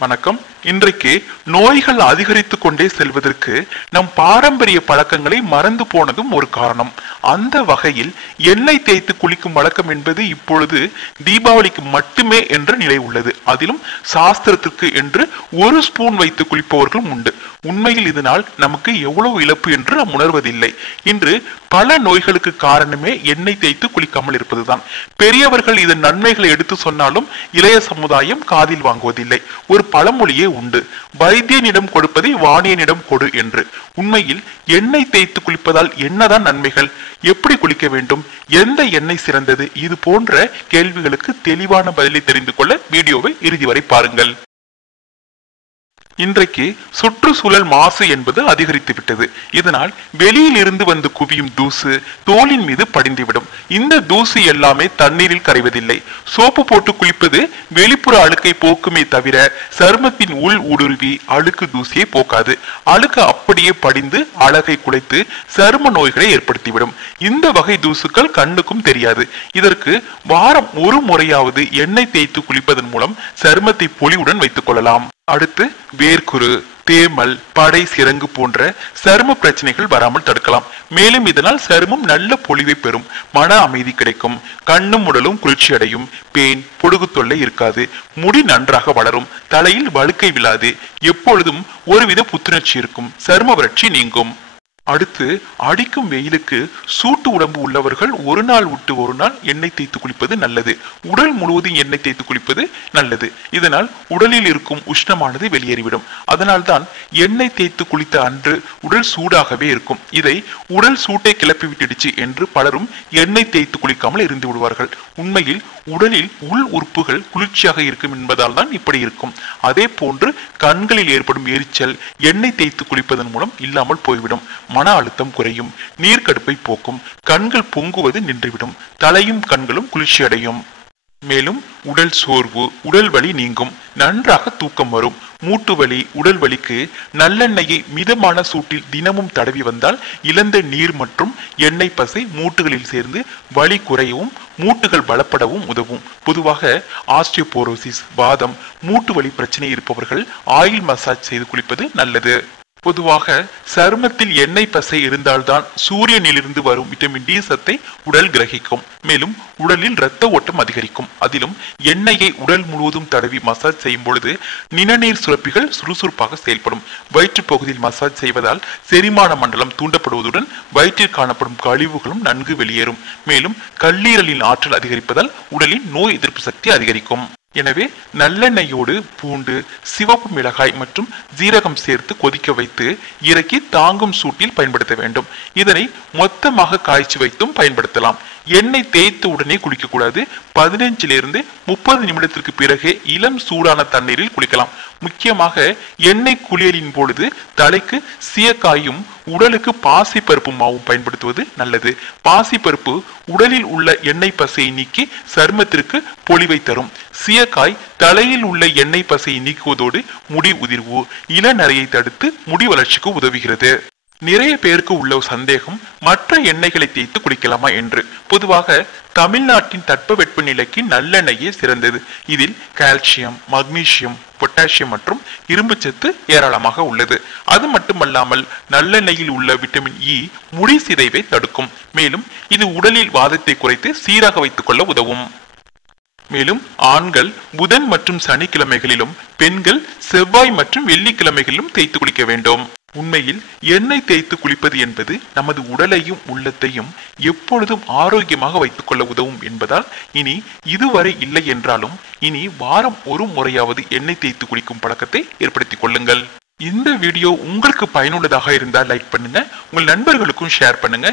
வணக்கம். இன்றைக்கு நோய்கள் அதிகரித்துக் கொண்டே செல்வதற்கு நம் பாரம்பரிய பழக்கங்களை மறந்து போனதும் ஒரு காரணம். அந்த வகையில் எண்ணெய் தேய்த்து குளிக்கும் வழக்கம் என்பது இப்பொழுது தீபாவளிக்கு மட்டுமே என்ற நிலை உள்ளது. அதிலும் சாஸ்திரத்திற்கு என்று ஒரு ஸ்பூன் வைத்து குளிப்பவர்களும் உண்டு. உண்மையில் இதனால் நமக்கு எவ்வளவு இழப்பு என்று நாம் உணர்வதில்லை. இன்று பல நோய்களுக்கு காரணமே எண்ணெய் தேய்த்து குளிக்காமல் இருப்பதுதான். பெரியவர்கள் இதன் நன்மைகளை எடுத்து சொன்னாலும் இளைய சமுதாயம் காதில் வாங்குவதில்லை. ஒரு பழமொழியே உண்டு, வைத்தியனிடம் கொடுப்பதை வாணியனிடம் கொடு என்று. உண்மையில் எண்ணெய் தேய்த்து குளிப்பதால் என்னதான் நன்மைகள், எப்படி குளிக்க வேண்டும், எந்த எண்ணெய் சிறந்தது, இது போன்ற கேள்விகளுக்கு தெளிவான பதிலை தெரிந்து கொள்ள வீடியோவை இறுதி வரை பாருங்கள். இன்றைக்கு சுற்றுச்சூழல் மாசு என்பது அதிகரித்து விட்டது. இதனால் வெளியில் இருந்து வந்து குவியும் தூசு தோலின் மீது படிந்துவிடும். இந்த தூசு எல்லாமே தண்ணீரில் கரைவதில்லை. சோப்பு போட்டு குளிப்பது வெளிப்புற அழுக்கை போக்குமே தவிர சருமத்தின் உள் ஊடுருவி அழுக்கு தூசியை போக்காது. அழுக்கு அப்படியே படிந்து அழகை குலைத்து சரும நோய்களை ஏற்படுத்திவிடும். இந்த வகை தூசுக்கள் கண்ணுக்கும் தெரியாது. இதற்கு வாரம் ஒரு முறையாவது எண்ணெய் தேய்த்து குளிப்பதன் மூலம் சருமத்தை பொலிவுடன் வைத்துக் கொள்ளலாம். அடுத்து வேர்க்குரு, தேமல், படை, சிரங்கு போன்ற சரும பிரச்சனைகள் வராமல் தடுக்கலாம். மேலும் இதனால் சருமம் நல்ல பொலிவை பெறும், மன அமைதி கிடைக்கும், கண்ணும் உடலும் குளிர்ச்சி அடையும், பேன், பொடுகு தொல்லை இருக்காது, முடி நன்றாக வளரும், தலையில் வழுக்கை விழாது, எப்பொழுதும் ஒருவித புத்துணர்ச்சி இருக்கும், சரும வறட்சி நீங்கும். அடுத்து அடிக்கும் வெயிலுக்கு சூட்டு உடம்பு உள்ளவர்கள் ஒரு நாள் விட்டு ஒரு நாள் எண்ணெய் தேய்த்து குளிப்பது நல்லது. உடல் முழுவதும் எண்ணெய் தேய்த்து குளிப்பது நல்லது. இதனால் உடலில் இருக்கும் உஷ்ணமானது வெளியேறிவிடும். அதனால்தான் எண்ணெய் தேய்த்து குளித்த அன்று உடல் சூடாகவே இருக்கும். இதை உடல் சூட்டை கிளப்பி விட்டுடுச்சு என்று பலரும் எண்ணெய் தேய்த்து குளிக்காமல் இருந்து விடுவார்கள். உண்மையில் உடலில் உள் உறுப்புகள் குளிர்ச்சியாக இருக்கும் என்பதால் தான் இப்படி இருக்கும். அதே போன்று கண்களில் ஏற்படும் எரிச்சல் எண்ணெய் தேய்த்து குளிப்பதன் மூலம் இல்லாமல் போய்விடும். மன அழுத்தம் குறையும், நீர்க்கடுப்பை போக்கும், கண்கள் பொங்குவது நின்றுவிடும், தலையும் கண்களும் குளிர்ச்சி அடையும். மேலும் உடல் சோர்வு, உடல் வலி நீங்கும், நன்றாக தூக்கம் வரும். மூட்டு வலி, உடல் வலிக்கு நல்லெண்ணெயை மிதமான சூட்டில் தினமும் தடவி வந்தால் இழந்த நீர் மற்றும் எண்ணெய் பசை மூட்டுகளில் சேர்ந்து வலி குறையவும் மூட்டுகள் பலப்படவும் உதவும். பொதுவாக ஆஸ்டியோபோரோசிஸ், வாதம், மூட்டு வலி பிரச்சனை இருப்பவர்கள் ஆயில் மசாஜ் செய்து குளிப்பது நல்லது. பொதுவாக சருமத்தில் எண்ணெய் பசை இருந்தால்தான் சூரியனிலிருந்து வரும் விட்டமின் டி சத்தை உடல் கிரகிக்கும். மேலும் உடலில் இரத்த ஓட்டம் அதிகரிக்கும். அதிலும் எண்ணெயை உடல் முழுவதும் தடவி மசாஜ் செய்யும் பொழுது நிணநீர் சுரப்பிகள் சுறுசுறுப்பாக செயல்படும். வயிற்று பகுதியில் மசாஜ் செய்வதால் செரிமான மண்டலம் தூண்டப்படுவதுடன் வயிற்றில் காணப்படும் கழிவுகளும் நன்கு வெளியேறும். மேலும் கல்லீரலின் ஆற்றல் அதிகரிப்பதால் உடலின் நோய் எதிர்ப்பு சக்தி அதிகரிக்கும். எனவே நல்லெண்ணெயோடு பூண்டு, சிவப்பு மிளகாய் மற்றும் ஜீரகம் சேர்த்து கொதிக்க வைத்து இறக்கி தாங்கும் சூட்டில் பயன்படுத்த வேண்டும். இதனை மொத்தமாக காய்ச்சி வைத்தும் பயன்படுத்தலாம். எண்ணெய் தேய்த்து உடனே குளிக்கக்கூடாது. 15 to 30 நிமிடத்திற்கு பிறகு இளம் சூடான தண்ணீரில் குளிக்கலாம். முக்கியமாக எண்ணெய் குளியலின் பொழுது தலைக்கு சீயக்காயும் உடலுக்கு பாசி பருப்பு மாவும் பயன்படுத்துவது நல்லது. பாசி பருப்பு உடலில் உள்ள எண்ணெய் பசையை நீக்கி சருமத்திற்கு பொலிவை தரும். சீயக்காய் தலையில் உள்ள எண்ணெய் பசையை நீக்குவதோடு முடி உதிர்வு, இளநரையை தடுத்து முடி வளர்ச்சிக்கு உதவுகிறது. நிறைய பேருக்கு உள்ள சந்தேகம், மற்ற எண்ணெய்களை தேய்த்து குளிக்கலாமா என்று. பொதுவாக தமிழ்நாட்டின் தட்பவெட்ப நிலைக்கு நல்லெண்ணெயே சிறந்தது. இதில் கால்சியம், மக்னீசியம், பொட்டாசியம் மற்றும் இரும்பு சத்து ஏராளமாக உள்ளது. அது மட்டுமல்லாமல் நல்லெண்ணெயில் உள்ள விட்டமின் இ முடி சிதைவை தடுக்கும். மேலும் இது உடலில் வாதத்தை குறைத்து சீராக வைத்துக் கொள்ள உதவும். மேலும் ஆண்கள் புதன் மற்றும் சனிக்கிழமைகளிலும், பெண்கள் செவ்வாய் மற்றும் வெள்ளிக்கிழமைகளிலும் தேய்த்து குளிக்க வேண்டும். உண்மையில் எண்ணெய் தேய்த்து குளிப்பது என்பது நமது உடலையும் உள்ளத்தையும் எப்பொழுதும் ஆரோக்கியமாக வைத்துக் கொள்ள உதவும் என்பதால் இனி இதுவரை இல்லை என்றாலும் இனி வாரம் ஒரு முறையாவது எண்ணெய் தேய்த்து குளிக்கும் பழக்கத்தை ஏற்படுத்திக் கொள்ளுங்கள். இந்த வீடியோ உங்களுக்கு பயனுள்ளதாக இருந்தால் லைக் பண்ணுங்க, உங்கள் நண்பர்களுக்கும் ஷேர் பண்ணுங்க.